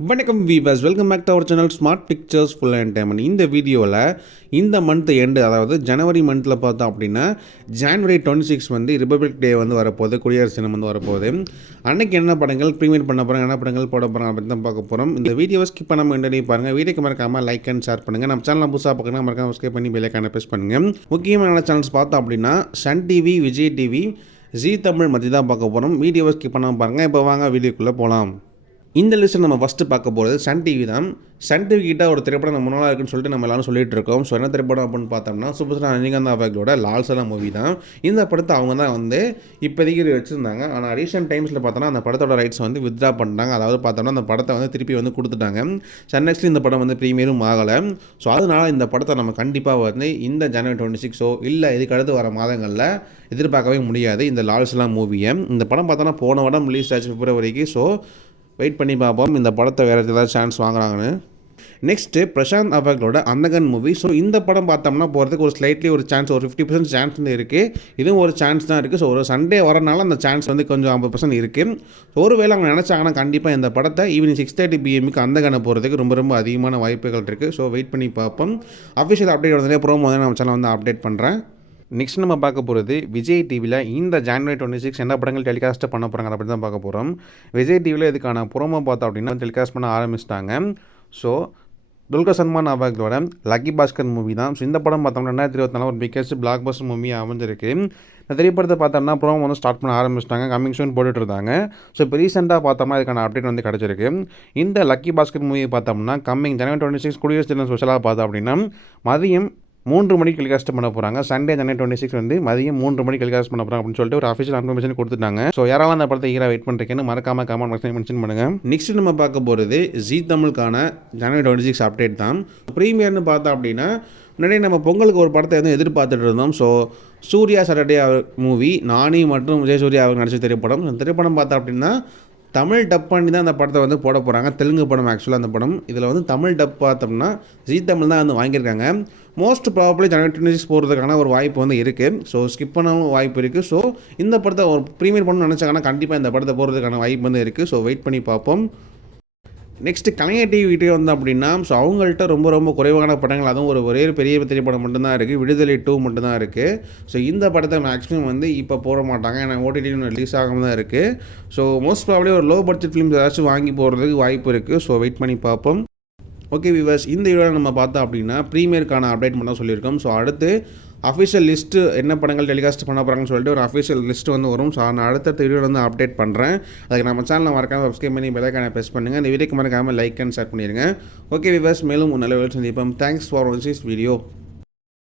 வணக்கம் viewers, welcome back to our channel smart pictures full entertainment. இந்த வீடியோவில் இந்த மந்த் எண்டு, அதாவது ஜனவரி மந்தில் பார்த்தோம் அப்படின்னா ஜான்வரி 26 வந்து ரிபப்ளிக் டே வந்து வரப்போகுது, குடியரசு தினம் வந்து வரப்போகுது. அன்றைக்கி என்ன படங்கள் ப்ரீமியர் பண்ண போகிறாங்க, என்ன படங்கள் போட போகிறாங்க அப்படின்னு தான் பார்க்க போகிறோம். இந்த வீடியோவை ஸ்கிப் பண்ணாமல் எண்டனே பாருங்கள். வீடியோக்கு மறக்காமல் லைக் அண்ட் ஷேர் பண்ணுங்கள். நம்ம சேனலில் புதுசாக பார்க்கணும் மறக்காமல் சப்ஸ்கிரைப் பண்ணி பெல் ஐகானை ப்ரெஸ் பண்ணுங்கள். முக்கியமான சேனல்ஸ் பார்த்தோம் அப்படின்னா சன் டிவி, விஜய் டிவி, ஜீ தமிழ் மத்தி தான் பார்க்க போகிறோம். வீடியோவை ஸ்கிப் பண்ணாமல் பாருங்கள். இப்போ வாங்க வீடியோக்குள்ளே போகலாம். இந்த லிஸ்ட்டில் நம்ம ஃபஸ்ட்டு பார்க்க போகிறது சன் டிவி தான். சன் டிவி கிட்ட ஒரு திரைப்படம் நம்ம முன்னாள் இருக்குன்னு சொல்லிட்டு நம்ம எல்லாரும் சொல்லிட்டு இருக்கோம். ஸோ என்ன திரைப்படம் அப்படின்னு பார்த்தோம்னா சூப்பர் ஸ்டார் ரஜினிகாந்த் அவர்களோட லால் சலாம் மூவி தான். இந்த படத்தை அவங்க தான் வந்து இப்போதைக்கு வச்சுருந்தாங்க. ஆனால் ரீசெண்ட் டைம்ஸில் பார்த்தோன்னா அந்த படத்தோட ரைட்ஸ் வந்து வித்ட்ரா பண்ணிட்டாங்க. அதாவது பார்த்தோம்னா அந்த படத்தை வந்து திருப்பி வந்து கொடுத்துட்டாங்க. சன் நெக்ஸ்ட் இந்த படம் வந்து ப்ரீமியரும் ஆகலை. ஸோ அதனால் இந்த படத்தை நம்ம கண்டிப்பாக வந்து இந்த ஜனவரி 26 இல்லை இதுக்கு அடுத்து வர மாதங்களில் எதிர்பார்க்கவே முடியாது இந்த லால் சலாம் மூவியை. இந்த படம் பார்த்தோன்னா போன வருடம் ரிலீஸ் ஆச்சு பிப்ரவரிக்கு. ஸோ வெயிட் பண்ணி பார்ப்போம் இந்த படத்தை வேறு ஏதாவது சான்ஸ் வாங்குறாங்கன்னு. நெக்ஸ்ட்டு பிரசாந்த் அவர்களோட அந்தகன் மூவி. ஸோ இந்த படம் பார்த்தோம்னா போகிறதுக்கு ஒரு ஸ்லைட்லி ஒரு சான்ஸ், ஒரு 50% சான்ஸ் வந்து இருக்குது. இதுவும் ஒரு சான்ஸ் தான் இருக்குது. ஸோ ஒரு சண்டே வரனால அந்த சான்ஸ் வந்து கொஞ்சம் 50% இருக்குது. ஒருவேளை அவங்க நினச்சாங்கன்னா கண்டிப்பாக இந்த படத்தை ஈவினிங் 6:30 PM அந்தகனை போகிறதுக்கு ரொம்ப ரொம்ப அதிகமான வாய்ப்புகள் இருக்குது. ஸோ வெயிட் பண்ணி பார்ப்போம். அஃபிஷியல் அப்டேட் வந்ததே ப்ரோமோ வந்து நம்ம சேனல் வந்து அப்டேட் பண்ணுறேன். நெக்ஸ்ட் நம்ம பார்க்க போகிறது விஜய் டிவியில் இந்த ஜான்வரி 26 என்ன படங்கள் டெலிகாஸ்ட் பண்ண போகிறாங்க அப்படி தான் பார்க்க போகிறோம். விஜய் டிவியில் இதுக்கான ப்ரோமோ பார்த்தோம் அப்படின்னா டெலிகாஸ்ட் பண்ண ஆரம்பிச்சிட்டாங்க. ஸோ துல்கர் சல்மான் அவர்களோட லக்கி பாஸ்கர் மூவி தான். ஸோ இந்த படம் பார்த்தோம்னா 2024 ஒரு பிக்கஸ்ட் பிளாக் பஸ்டர் மூவி அமைஞ்சிருக்கு. இந்த திரைப்படத்தை பார்த்தோம்னா ப்ரோமோ வந்து ஸ்டார்ட் பண்ண ஆரம்பிச்சிட்டாங்க. கமிங் சூன் போட்டுட்டு இருந்தாங்க. ஸோ இப்போ ரீசெண்டாக பார்த்தோம்னா இதுக்கான அப்டேட் வந்து கிடச்சிருக்கு. இந்த லக்கி பாஸ்கர் மூவி பார்த்தோம்னா கம்மிங் ஜனவரி 26 குடியரசு தினம் ஸ்பெஷலாக பார்த்தோம் அப்படின்னா மதியம் 3 மணிக்கு டெலிகாஸ்ட் பண்ண போகிறாங்க. சண்டே ஜனவரி 26 வந்து மதியம் 3 மணிக்கு டெலிகாஸ்ட் பண்ண போகிறாங்க அப்படின்னு சொல்லிட்டு ஒரு அஃபிஷியல் இன்ஃபர்மேஷன் கொடுத்துட்டாங்க. ஸோ யாராவது அந்த படத்தை வெயிட் பண்ணுறீங்கன்னு மறக்காம கமெண்ட் பாக்ஸில் மென்ஷன் பண்ணுங்கள். நெக்ஸ்ட் நம்ம பார்க்க போகிறது ஜீ தமிழுக்கான ஜனவரி 26 அப்டேட் தான். ப்ரீமியர்னு பார்த்தோம் அப்படின்னா முன்னாடி நம்ம பொங்கலுக்கு ஒரு படத்தை வந்து எதிர்பார்த்துட்டு இருந்தோம். ஸோ சூர்யா சாட்டர்டே மூவி, நானி மற்றும் விஜய் சூர்யா அவர் நடிச்ச திரைப்படம். அந்த திரைப்படம் பார்த்தோம் அப்படின்னா தமிழ் டப் பண்ணி தான் அந்த படத்தை வந்து போட போகிறாங்க. தெலுங்கு படம் ஆக்சுவலாக அந்த படம். இதில் வந்து தமிழ் டப் பார்த்தோம்னா ஜீ தமிழ் தான் வந்து வாங்கியிருக்காங்க. மோஸ்ட் ப்ராபப்ளி ஜனவரி 26 போகிறதுக்கான ஒரு வாய்ப்பு வந்து இருக்குது. ஸோ ஸ்கிப் பண்ணவும் வாய்ப்பு இருக்குது. ஸோ இந்த படத்தை ஒரு ப்ரீமியர் பண்ணணும்னு நினச்சாங்கன்னா கண்டிப்பாக இந்த படத்தை போகிறதுக்கான வாய்ப்பு வந்து இருக்குது. ஸோ வெயிட் பண்ணி பார்ப்போம். நெக்ஸ்ட்டு கலைஞர் டிவி கிட்டே வந்தோம் அப்படின்னா ஸோ அவங்கள்ட்ட ரொம்ப ரொம்ப குறைவான படங்கள், அதுவும் ஒரே பெரிய திரைப்படம் மட்டும்தான் இருக்குது. விடுதலை 2 மட்டும்தான் இருக்குது. ஸோ இந்த படத்தை மேக்ஸிமம் வந்து இப்போ போட மாட்டாங்க. ஏன்னா ஓடிடியும் ரிலீஸ் ஆகாமல் தான் இருக்குது. ஸோ மோஸ்ட் ப்ராபப்ளி ஒரு லோ பட்ஜெட் ஃபிலிம்ஸ் ஏதாச்சும் வாங்கி போடுறதுக்கு வாய்ப்பு இருக்குது. ஸோ வெயிட் பண்ணி பார்ப்போம். ஓகே வியூவர்ஸ், இந்த வீடியோவில் நம்ம பார்த்தோம் அப்படின்னா ப்ரீமியருக்கான அப்டேட் மட்டும் சொல்லியிருக்கோம். ஸோ அடுத்து அஃபிஷியல் லிஸ்ட்டு என்ன படங்கள் டெலிகாஸ்ட் பண்ண போகிறாங்கன்னு சொல்லிட்டு ஒரு அஃபிஷியல் லிஸ்ட்டு வந்து வரும். ஸோ நான் அடுத்த வீடியோவில் வந்து அப்டேட் பண்ணுறேன். அதுக்கு நம்ம சேனலில் மறக்காமல் சப்ஸ்கிரைப் பண்ணி பெல் ஐகானை ப்ரெஸ் பண்ணுங்கள். இந்த வீடியோக்கு மறக்காமல் லைக் அண்ட் ஷேர் பண்ணிடுங்க. ஓகே வியூவர்ஸ், மேலும் நல்ல வீடியோ சந்திப்போம். தேங்க்ஸ் ஃபார் வாட்சிங் திஸ் வீடியோ.